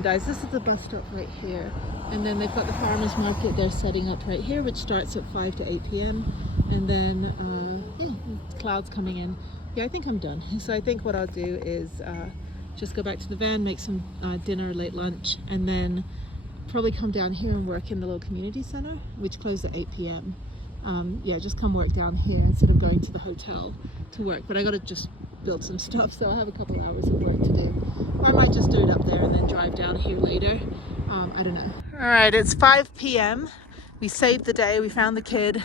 on, guys. This is the bus stop right here, and then they've got the farmers market they're setting up right here, which starts at 5 to 8 p.m. and then yeah, clouds coming in. Yeah, I think I'm done. So I think what I'll do is just go back to the van, make some dinner, late lunch, and then probably come down here and work in the little community center, which closes at 8 p.m. Yeah, just come work down here instead of going to the hotel to work. But I gotta just build some stuff, so I'll have a couple hours of work to do. Or I might just do it up there and then drive down here later. I don't know. All right, it's 5 p.m. We saved the day. We found the kid.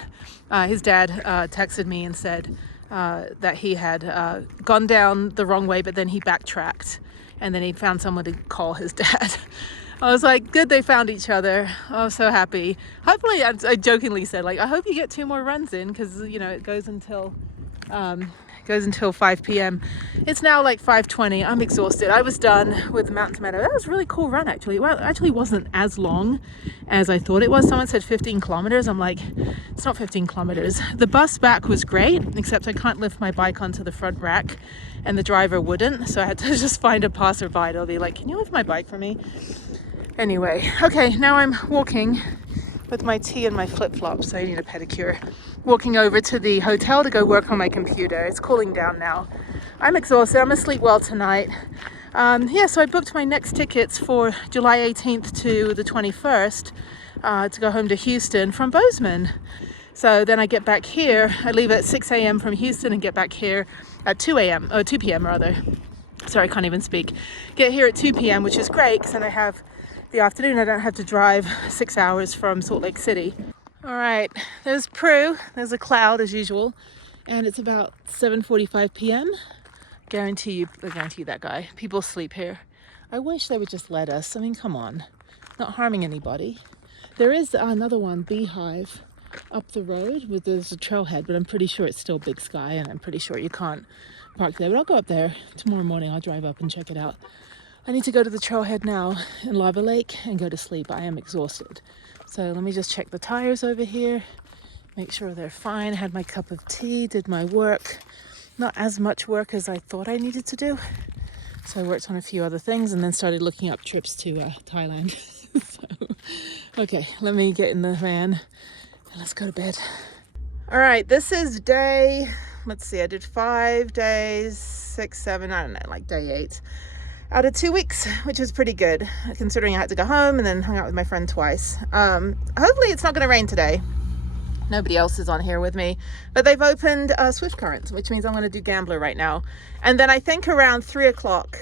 His dad texted me and said that he had gone down the wrong way, but then he backtracked and then he found someone to call his dad. I was like, good, they found each other. I was so happy. Hopefully, I jokingly said, like, I hope you get 2 more runs in, because, you know, it goes until 5 p.m. It's now like 5:20. I'm exhausted. I was done with Mountain Meadow. That was a really cool run, actually. Well, it actually wasn't as long as I thought it was. Someone said 15 kilometers. I'm like, it's not 15 kilometers. The bus back was great, except I can't lift my bike onto the front rack, and the driver wouldn't. So I had to just find a passerby to be like, can you lift my bike for me? Anyway, okay, now I'm walking with my tea and my flip-flops, so I need a pedicure. Walking over to the hotel to go work on my computer. It's cooling down now. I'm exhausted. I'm gonna sleep well tonight. Yeah, so I booked my next tickets for July 18th to the 21st to go home to Houston from Bozeman. So then I get back here. I leave at 6 a.m. from Houston and get back here at 2 a.m. or 2 p.m. rather. Sorry, I can't even speak. Get here at 2 p.m., which is great, because then I have the afternoon. I don't have to drive 6 hours from Salt Lake City. All right, there's Prue. There's a cloud as usual, and it's about 7:45 p.m. I guarantee you that guy. People sleep here. I wish they would just let us. I mean, come on, not harming anybody. There is another one, Beehive, up the road with there's a trailhead, but I'm pretty sure it's still Big Sky, and I'm pretty sure you can't park there. But I'll go up there tomorrow morning. I'll drive up and check it out. I need to go to the trailhead now in Lava Lake and go to sleep. I am exhausted. So let me just check the tires over here, make sure they're fine. I had my cup of tea, did my work. Not as much work as I thought I needed to do. So I worked on a few other things and then started looking up trips to Thailand. So, okay, let me get in the van and let's go to bed. All right, this is day, let's see, I did 5 days, 6, 7, I don't know, like day 8. Out of 2 weeks, which is pretty good, considering I had to go home and then hung out with my friend twice. Hopefully it's not going to rain today. Nobody else is on here with me, but they've opened Swift Current, which means I'm going to do Gambler right now. And then I think around 3 o'clock,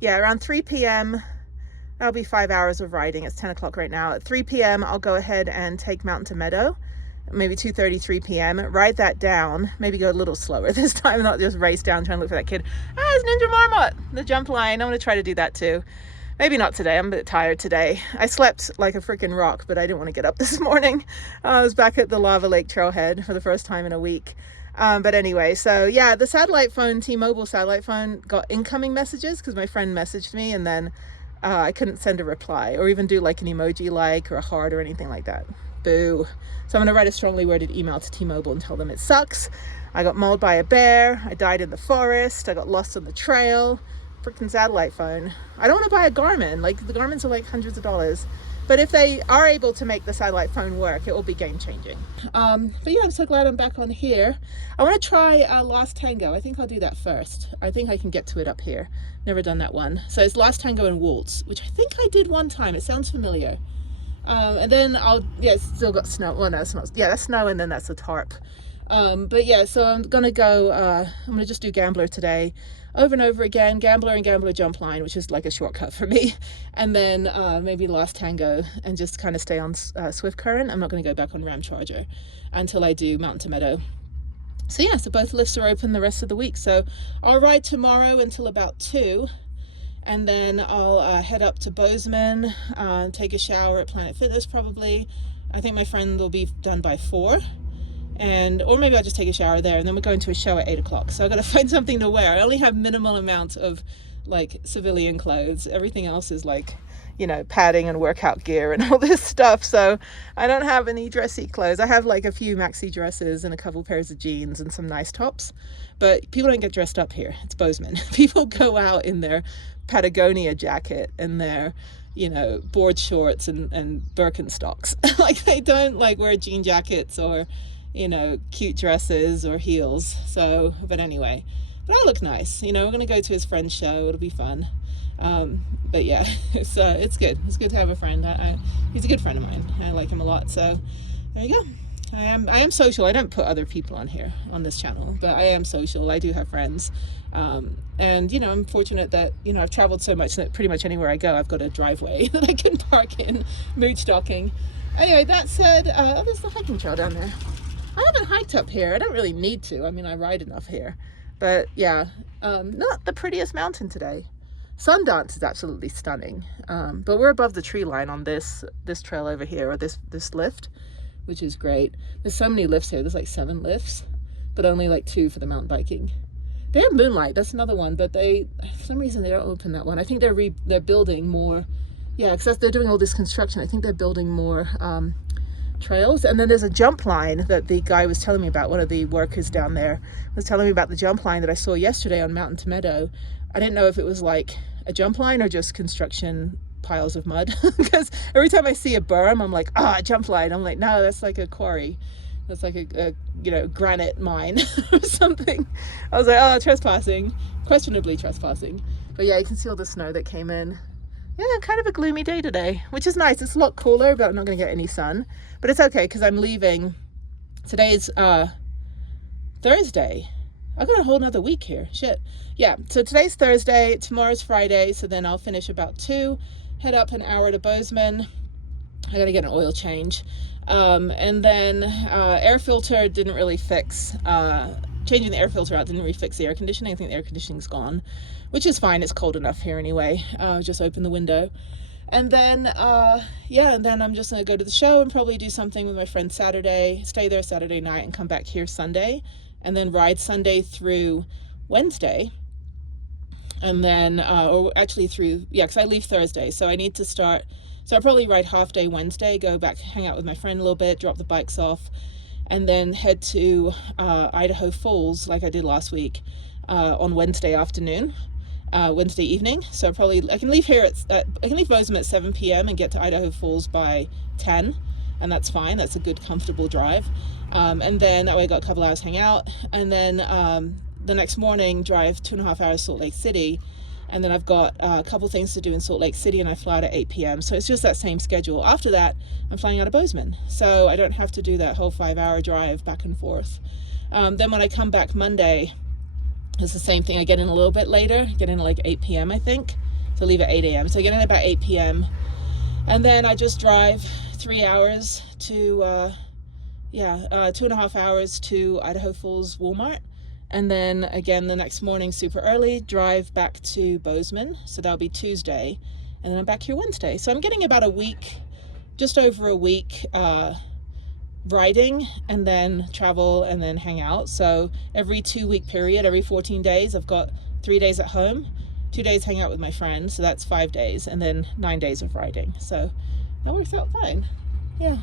yeah, around 3 p.m., that'll be 5 hours of riding. It's 10 o'clock right now. At 3 p.m., I'll go ahead and take Mountain to Meadow. Maybe 2:30, 3 p.m. Write that down. Maybe go a little slower this time, not just race down trying to look for that kid. Ah, it's Ninja Marmot, the jump line. I'm going to try to do that too. Maybe not today. I'm a bit tired today. I slept like a freaking rock, but I didn't want to get up this morning. I was back at the Lava Lake trailhead for the first time in a week. But anyway, so yeah, the satellite phone, T-Mobile satellite phone, got incoming messages because my friend messaged me, and then I couldn't send a reply or even do like an emoji like or a heart or anything like that. Boo. So I'm going to write a strongly worded email to T-Mobile and tell them it sucks. I got mauled by a bear. I died in the forest. I got lost on the trail. Freaking satellite phone. I don't want to buy a Garmin. Like, the Garmins are like hundreds of dollars. But if they are able to make the satellite phone work, it will be game changing. But yeah, I'm so glad I'm back on here. I want to try Last Tango. I think I'll do that first. I think I can get to it up here. Never done that one. So it's Last Tango and Waltz, which I think I did one time. It sounds familiar. And then yeah, it's still got snow. Well, no, it's not. Yeah, that's snow, and then that's a tarp. But yeah, so I'm gonna go, I'm gonna just do Gambler today, over and over again, Gambler and Gambler Jump Line, which is like a shortcut for me. And then maybe Last Tango, and just kind of stay on Swift Current. I'm not gonna go back on Ram Charger until I do Mountain to Meadow. So yeah, so both lifts are open the rest of the week. So I'll ride tomorrow until about 2. And then I'll head up to Bozeman, take a shower at Planet Fitness probably. I think my friend will be done by 4. Or maybe I'll just take a shower there, and then we're going to a show at 8 o'clock. So I've got to find something to wear. I only have minimal amount of like civilian clothes. Everything else is like, you know, padding and workout gear and all this stuff. So I don't have any dressy clothes. I have like a few maxi dresses and a couple pairs of jeans and some nice tops, but people don't get dressed up here. It's Bozeman. People go out in their Patagonia jacket and their, you know, board shorts and Birkenstocks. Like they don't like wear jean jackets or, you know, cute dresses or heels. So, but anyway, but I look nice. You know, we're gonna go to his friend's show. It'll be fun. But yeah, it's good. It's good to have a friend. He's a good friend of mine. I like him a lot. So there you go. I am social. I don't put other people on here on this channel, but I am social. I do have friends. And you know, I'm fortunate that, you know, I've traveled so much that pretty much anywhere I go, I've got a driveway that I can park in, mood stalking. Anyway, that said, oh, there's the hiking trail down there. I haven't hiked up here. I don't really need to. I mean, I ride enough here, but yeah, not the prettiest mountain today. Sundance is absolutely stunning, but we're above the tree line on this trail over here, or this lift, which is great. There's so many lifts here. There's like 7 lifts, but only like 2 for the mountain biking. They have Moonlight, that's another one, but they, for some reason, they don't open that one. I think they're building more, yeah, because they're doing all this construction. I think they're building more trails. And then there's a jump line that the guy was telling me about. One of the workers down there was telling me about the jump line that I saw yesterday on Mountain to Meadow. I didn't know if it was like a jump line or just construction piles of mud, because every time I see a berm, I'm like, a jump line. I'm like, no, that's like a quarry. That's like a you know, granite mine or something. I was like, oh, trespassing, questionably trespassing. But yeah, you can see all the snow that came in. Yeah, kind of a gloomy day today, which is nice. It's a lot cooler, but I'm not going to get any sun. But it's okay, because I'm leaving. Today's Thursday. I've got a whole nother week here. Shit. Yeah, so today's Thursday, tomorrow's Friday, so then I'll finish about 2, head up an hour to Bozeman. I gotta get an oil change. And then air filter didn't really fix, changing the air filter out didn't really fix the air conditioning. I think the air conditioning's gone, which is fine. It's cold enough here anyway. Just open the window. And then, yeah, and then I'm just gonna go to the show and probably do something with my friend Saturday, stay there Saturday night and come back here Sunday, and then ride Sunday through Wednesday. And then, or actually through, yeah, because I leave Thursday, so I need to start, so I'll probably ride half day Wednesday, go back, hang out with my friend a little bit, drop the bikes off, and then head to Idaho Falls like I did last week on Wednesday afternoon, Wednesday evening. So probably, I can leave here I can leave Bozeman at 7 p.m. and get to Idaho Falls by 10, and that's fine. That's a good, comfortable drive. And then that way I got a couple hours hang out, and then the next morning drive 2.5 hours Salt Lake City, and then I've got a couple things to do in Salt Lake City, and I fly out at 8 p.m. So it's just that same schedule. After that, I'm flying out of Bozeman, so I don't have to do that whole 5-hour drive back and forth. Then when I come back Monday, it's the same thing. I get in a little bit later, get in like 8 p.m. I think, so leave at 8 a.m. So I get in about 8 p.m. and then I just drive 3 hours to 2.5 hours to Idaho Falls Walmart. And then again the next morning super early, drive back to Bozeman, so that'll be Tuesday, and then I'm back here Wednesday. So I'm getting about a week, just over a week riding, and then travel, and then hang out. So every 2-week period, every 14 days, I've got 3 days at home, 2 days hang out with my friends, so that's 5 days, and then 9 days of riding. So that works out fine. Yeah,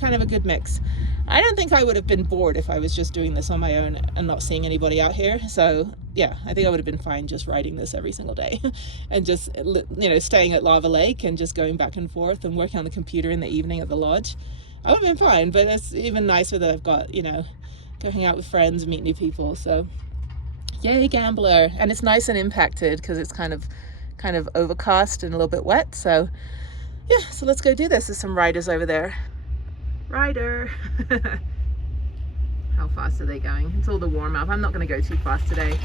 kind of a good mix. I don't think I would have been bored if I was just doing this on my own and not seeing anybody out here. So yeah, I think I would have been fine just riding this every single day and just, you know, staying at Lava Lake and just going back and forth and working on the computer in the evening at the lodge. I would have been fine, but it's even nicer that I've got, you know, go hang out with friends, meet new people. So yay, gambler. And it's nice and impacted because it's kind of overcast and a little bit wet. So yeah, so let's go do this. There's some riders over there. Rider. How fast are they going? It's all the warm up. I'm not going to go too fast today.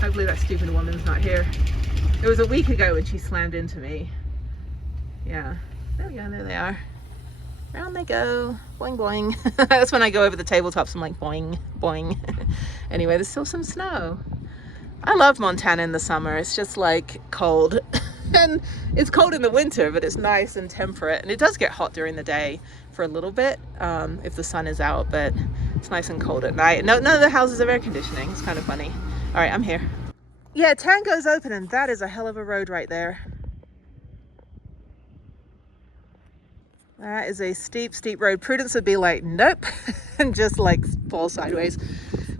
Hopefully that stupid woman's not here. It was a week ago when she slammed into me. Yeah, there we go, there they are. Round they go, boing boing. That's when I go over the tabletops, I'm like boing, boing. Anyway, there's still some snow. I love Montana in the summer. It's just like cold. And it's cold in the winter, but it's nice and temperate, and it does get hot during the day for a little bit if the sun is out, but it's nice and cold at night. None of the houses have air conditioning. It's kind of funny. All right, I'm here. Yeah, Tango's open, and that is a hell of a road right there. That is a steep, steep road. Prudence would be like, nope, and just like fall sideways.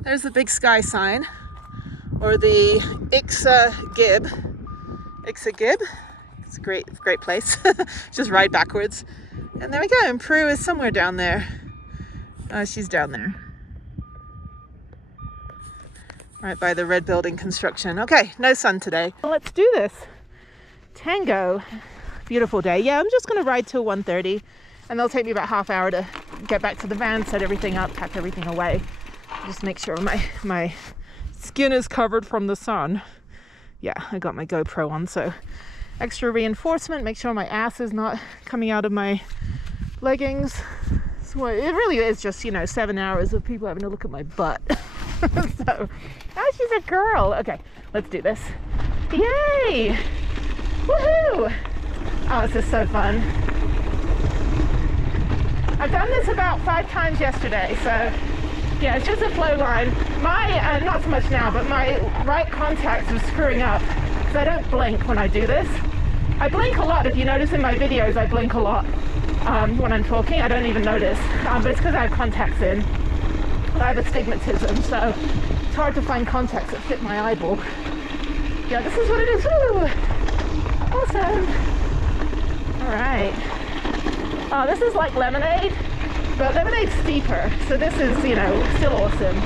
There's the big sky sign, or the Ixa Gib. It's a great place. Just ride backwards. And there we go, and Prue is somewhere down there. She's down there. Right by the red building construction. Okay, no sun today. Well, let's do this. Tango, beautiful day. Yeah, I'm just gonna ride till 1:30, and they'll take me about half hour to get back to the van, set everything up, pack everything away. Just make sure my skin is covered from the sun. Yeah, I got my GoPro on, so extra reinforcement, make sure my ass is not coming out of my leggings. So it really is just, 7 hours of people having to look at my butt. So, oh, she's a girl. Okay, let's do this. Yay! Woohoo! Oh, this is so fun. I've done this about 5 times yesterday, so yeah, it's just a flow line. My, not so much now, but my right contacts are screwing up because I don't blink when I do this. I blink a lot. If you notice in my videos, I blink a lot when I'm talking. I don't even notice, but it's because I have contacts in. I have astigmatism, so it's hard to find contacts that fit my eyeball. Yeah, this is what it is. Woo! Awesome. All right. Oh, this is like lemonade, but lemonade's steeper, so this is, still awesome.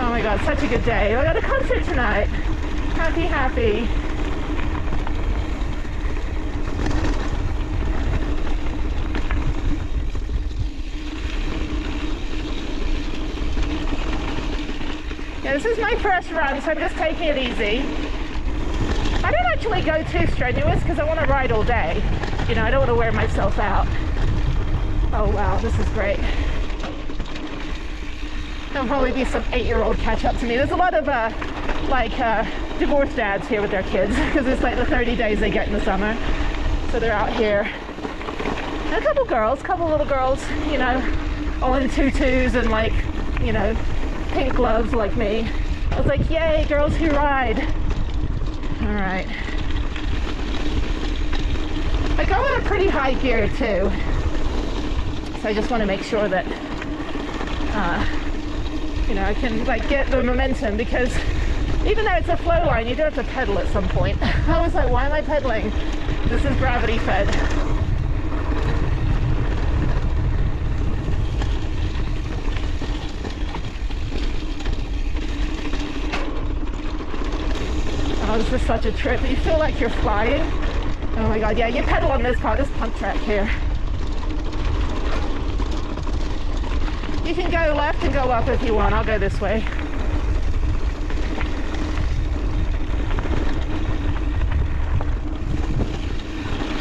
Oh my God, such a good day. I got a concert tonight. Happy, happy. Yeah, this is my first run, so I'm just taking it easy. I don't actually go too strenuous because I want to ride all day. I don't want to wear myself out. Oh wow, this is great. There'll probably be some 8-year-old catch up to me. There's a lot of divorced dads here with their kids because it's like the 30 days they get in the summer. So they're out here. And a couple little girls, all in tutus and pink gloves like me. I was like, yay, girls who ride. All right. I go in a pretty high gear too. So I just want to make sure that, I can get the momentum, because even though it's a flow line, you do have to pedal at some point. I was like, why am I pedaling? This is gravity fed. Oh, this is such a trip. You feel like you're flying. Oh my God, yeah, you pedal on this part, this pump track here. You can go left and go up if you want. I'll go this way.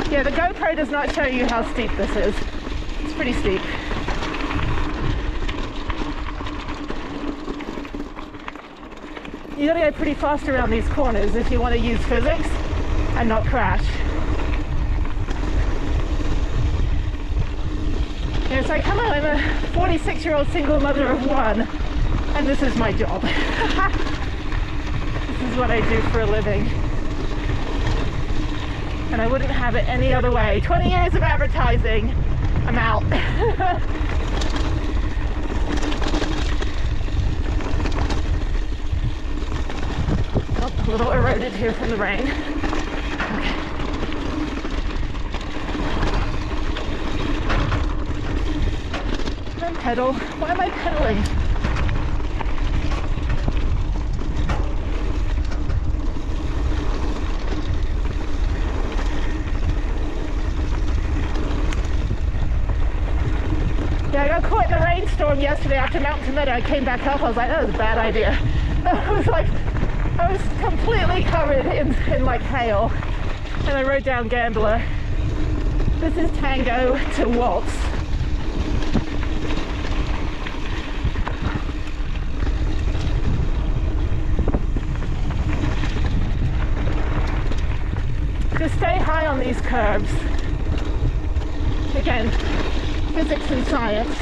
Yeah, the GoPro does not show you how steep this is. It's pretty steep. You gotta go pretty fast around these corners if you want to use physics and not crash. Yeah, so I'm a 46-year-old single mother of 1, and this is my job. This is what I do for a living. And I wouldn't have it any other way. 20 years of advertising, I'm out. Oh, a little eroded here from the rain. Okay. And pedal. Why am I pedaling? Yeah, I got caught in the rainstorm yesterday after Mountain Meadow. I came back up, I was like, that was a bad idea. I was completely covered in hail. And I rode down Gambler. This is Tango to Waltz. Just stay high on these curves. Again, physics and science.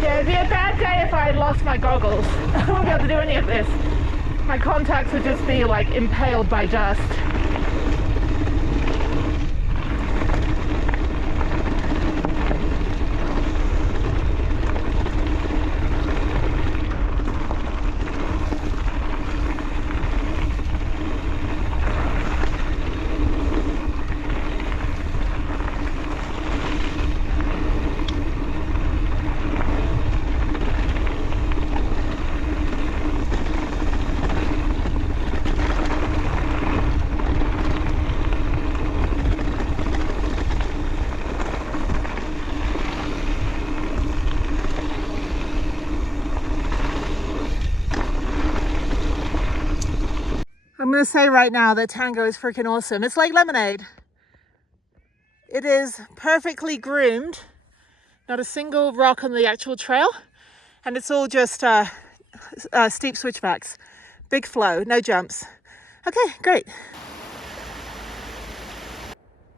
Yeah, it'd be a bad day if I had lost my goggles. I wouldn't be able to do any of this. My contacts would just be like impaled by dust. I'm going to say right now that Tango is freaking awesome. It's like lemonade. It is perfectly groomed. Not a single rock on the actual trail. And it's all just steep switchbacks. Big flow, no jumps. Okay, great.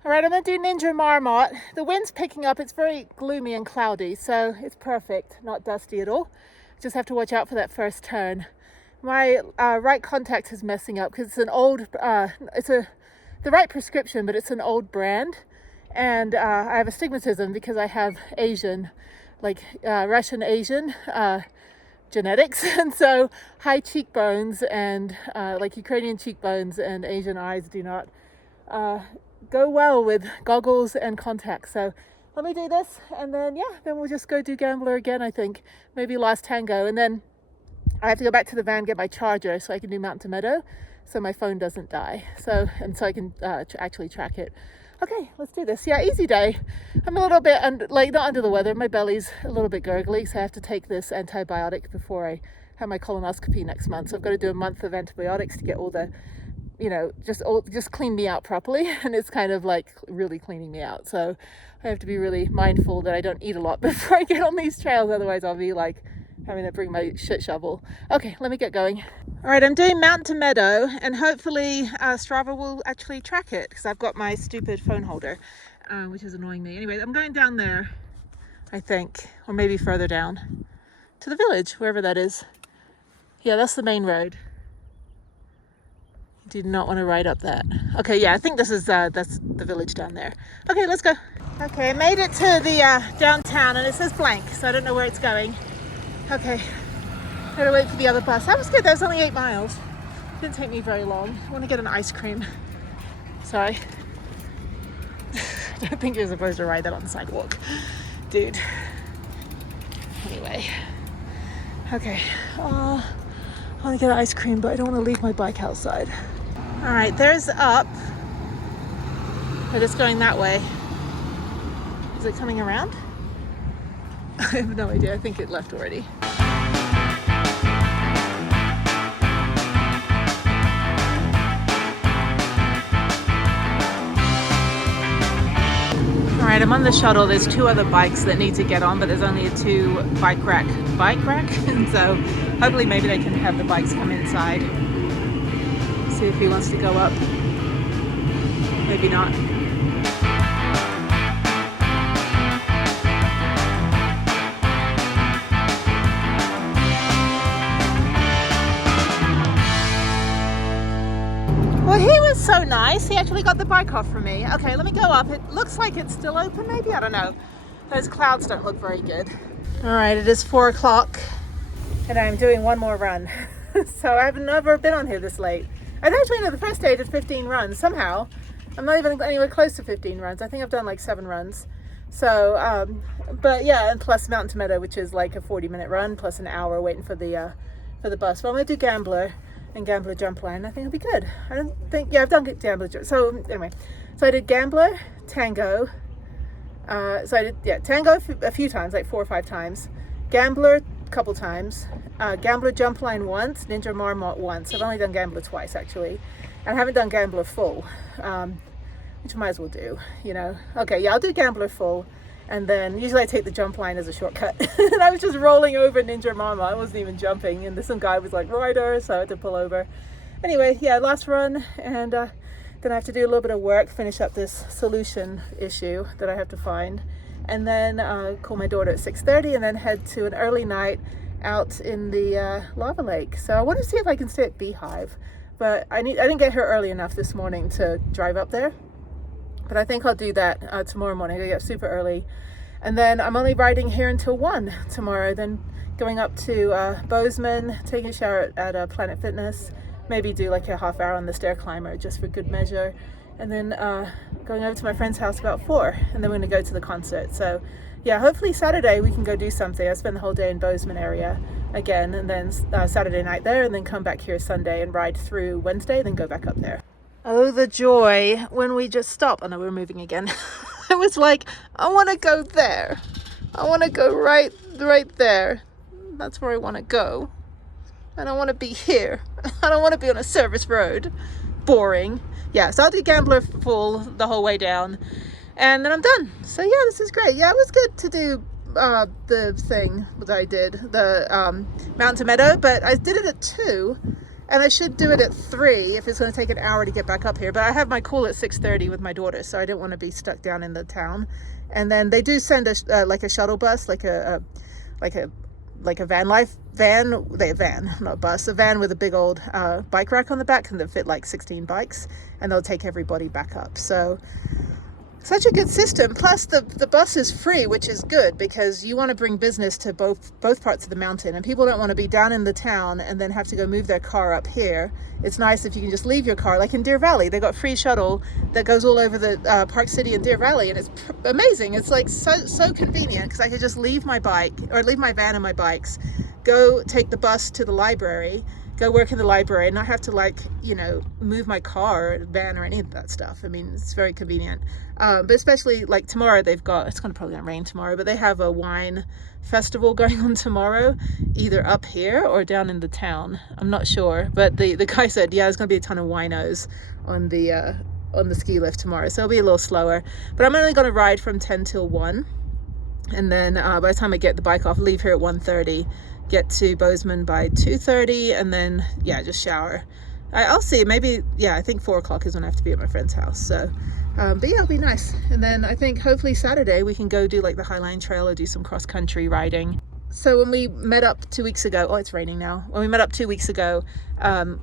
All right, I'm going to do Ninja Marmot. The wind's picking up. It's very gloomy and cloudy, so it's perfect. Not dusty at all. Just have to watch out for that first turn. My right contact is messing up because it's an old, the right prescription, but it's an old brand. And I have astigmatism because I have Asian, like Russian Asian genetics. And so high cheekbones and like Ukrainian cheekbones and Asian eyes do not go well with goggles and contacts. So let me do this. And then, yeah, then we'll just go do Gambler again, I think. Maybe last Tango. And then I have to go back to the van, get my charger so I can do Mountain to Meadow so my phone doesn't die. So I can actually track it. Okay, let's do this. Yeah, easy day. I'm a little bit, not under the weather. My belly's a little bit gurgly, so I have to take this antibiotic before I have my colonoscopy next month. So I've got to do a month of antibiotics to get all the, just clean me out properly. And it's kind of like really cleaning me out. So I have to be really mindful that I don't eat a lot before I get on these trails. Otherwise I'll be like having to bring my shit shovel. Okay, let me get going. All right, I'm doing Mountain to Meadow, and hopefully Strava will actually track it because I've got my stupid phone holder, which is annoying me. Anyway, I'm going down there, I think, or maybe further down to the village, wherever that is. Yeah, that's the main road. Do not want to ride up that. Okay, yeah, I think this is that's the village down there. Okay, let's go. Okay, I made it to the downtown, and it says blank, so I don't know where it's going. Okay, gotta wait for the other bus. That was good, that was only 8 miles. Didn't take me very long. I want to get an ice cream. Sorry. I don't think you're supposed to ride that on the sidewalk. Dude. Anyway. Okay. I want to get an ice cream, but I don't want to leave my bike outside. Alright, there's up. But it's going that way. Is it coming around? I have no idea. I think it left already. Alright, I'm on the shuttle. There's 2 other bikes that need to get on, but there's only a 2 bike rack. And so hopefully maybe they can have the bikes come inside. See if he wants to go up. Maybe not. Well, he was so nice. He actually got the bike off for me. Okay, let me go up. It looks like it's still open, maybe? I don't know. Those clouds don't look very good. All right, it is 4 o'clock and I'm doing one more run. So I've never been on here this late. I actually know the first day I did 15 runs somehow. I'm not even anywhere close to 15 runs. I think I've done like 7 runs. So, but yeah, and plus Mountain to Meadow, which is like a 40-minute run plus an hour waiting for the bus. But I'm gonna do Gambler and Gambler jump line. I think it'll be good. I don't think, yeah, I've done Gambler. So anyway, so I did Gambler, Tango. So I did, yeah, Tango a few times, like 4 or 5 times. Gambler a couple times. Gambler jump line once, Ninja Marmot once. I've only done Gambler twice actually. And I haven't done Gambler full, which I might as well do, you know. Okay, yeah, I'll do Gambler full. And then usually I take the jump line as a shortcut. And I was just rolling over Ninja Marmot. I wasn't even jumping. And some guy was like, rider, so I had to pull over. Anyway, yeah, last run. And then I have to do a little bit of work, finish up this solution issue that I have to find. and then call my daughter at 6:30, and then head to an early night out in the lava lake. So I want to see if I can stay at Beehive, but I didn't get here early enough this morning to drive up there, but I think I'll do that tomorrow morning. I get up super early, and then I'm only riding here until 1 tomorrow, then going up to Bozeman, taking a shower at Planet Fitness, maybe do like a half hour on the stair climber just for good measure, and then going over to my friend's house about 4, and then we're gonna go to the concert. So yeah, hopefully Saturday we can go do something. I spend the whole day in Bozeman area again, and then Saturday night there, and then come back here Sunday and ride through Wednesday, then go back up there. Oh, the joy when we just stop. Oh no, we're moving again. It was like, I want to go there. I want to go right there. That's where I want to go. I don't want to be here. I don't want to be on a service road. Boring. Yeah, so I'll do Gambler Full the whole way down, and then I'm done. So yeah, this is great. Yeah, it was good to do the thing that I did, the Mountain to Meadow, but I did it at 2, and I should do it at 3 if it's going to take an hour to get back up here. But I have my call at 6:30 with my daughter, so I didn't want to be stuck down in the town. And then they do send a like a shuttle bus, like a VANLife van, not a bus, a van with a big old bike rack on the back, and they fit like 16 bikes, and they'll take everybody back up. So such a good system. Plus the bus is free, which is good, because you want to bring business to both parts of the mountain, and people don't want to be down in the town and then have to go move their car up here. It's nice if you can just leave your car, like in Deer Valley. They got free shuttle that goes all over the Park City and Deer Valley, and it's amazing. It's like so convenient, because I could just leave my bike, or leave my van and my bikes, go take the bus to the library, go work in the library, and not have to, like, you know, move my car or van or any of that stuff. I mean, it's very convenient. But especially like tomorrow, they've got, it's probably gonna rain tomorrow, but they have a wine festival going on tomorrow, either up here or down in the town. I'm not sure, but the guy said, yeah, there's gonna be a ton of winos on the ski lift tomorrow, so it'll be a little slower. But I'm only gonna ride from 10 till 1, and then by the time I get the bike off, leave here at 1:30, get to Bozeman by 2:30, and then yeah, just shower. I'll see, maybe, yeah, I think 4 o'clock is when I have to be at my friend's house. So but yeah, it'll be nice. And then I think hopefully Saturday we can go do like the Highline Trail or do some cross country riding. So when we met up 2 weeks ago, oh, it's raining now. When we met up 2 weeks ago,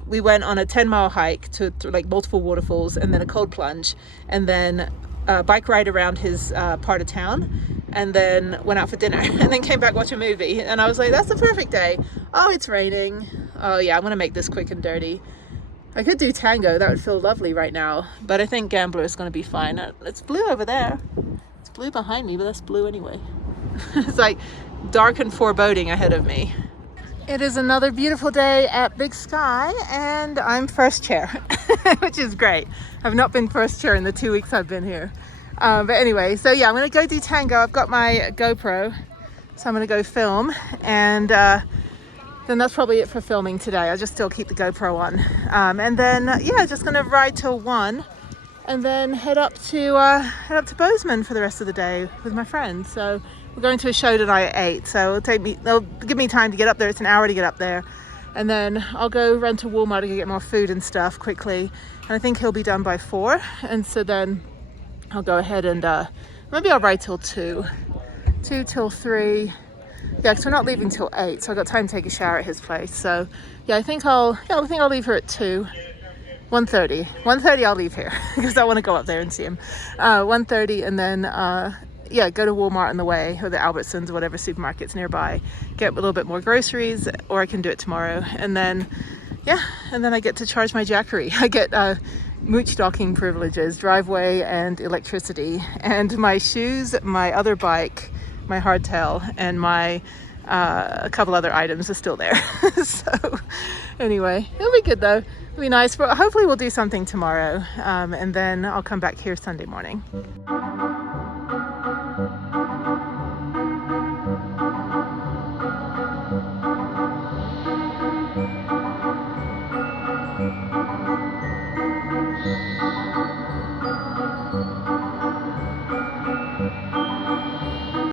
we went on a 10-mile hike to like multiple waterfalls, and then a cold plunge, and then a bike ride around his part of town, and then went out for dinner, and then came back, watch a movie. And I was like, that's the perfect day. Oh, it's raining. Oh yeah, I'm gonna make this quick and dirty. I could do Tango, that would feel lovely right now, but I think Gambler is going to be fine. It's blue over there. It's blue behind me, but that's blue anyway. It's like dark and foreboding ahead of me. It is another beautiful day at Big Sky, and I'm first chair, which is great. I've not been first chair in the 2 weeks I've been here. But anyway, so yeah, I'm going to go do Tango. I've got my GoPro, so I'm going to go film, and then that's probably it for filming today. I'll just still keep the GoPro on. And then, yeah, just gonna ride till 1, and then head up to Bozeman for the rest of the day with my friends. So we're going to a show tonight at 8, so they'll give me time to get up there. It's an hour to get up there. And then I'll go run to Walmart to get more food and stuff quickly. And I think he'll be done by 4. And so then I'll go ahead and maybe I'll ride till 2 till 3. Yeah, because we're not leaving till 8, so I've got time to take a shower at his place. So yeah, I think I'll leave here at 2. 1:30. 1:30 I'll leave here because I want to go up there and see him. 1:30, and then yeah, go to Walmart on the way, or the Albertsons or whatever supermarkets nearby, get a little bit more groceries, or I can do it tomorrow. And then yeah, and then I get to charge my Jackery. I get mooch docking privileges, driveway and electricity, and my shoes, my other bike, my hardtail, and my a couple other items are still there. So anyway, it'll be good though. It'll be nice. But hopefully we'll do something tomorrow, and then I'll come back here Sunday morning.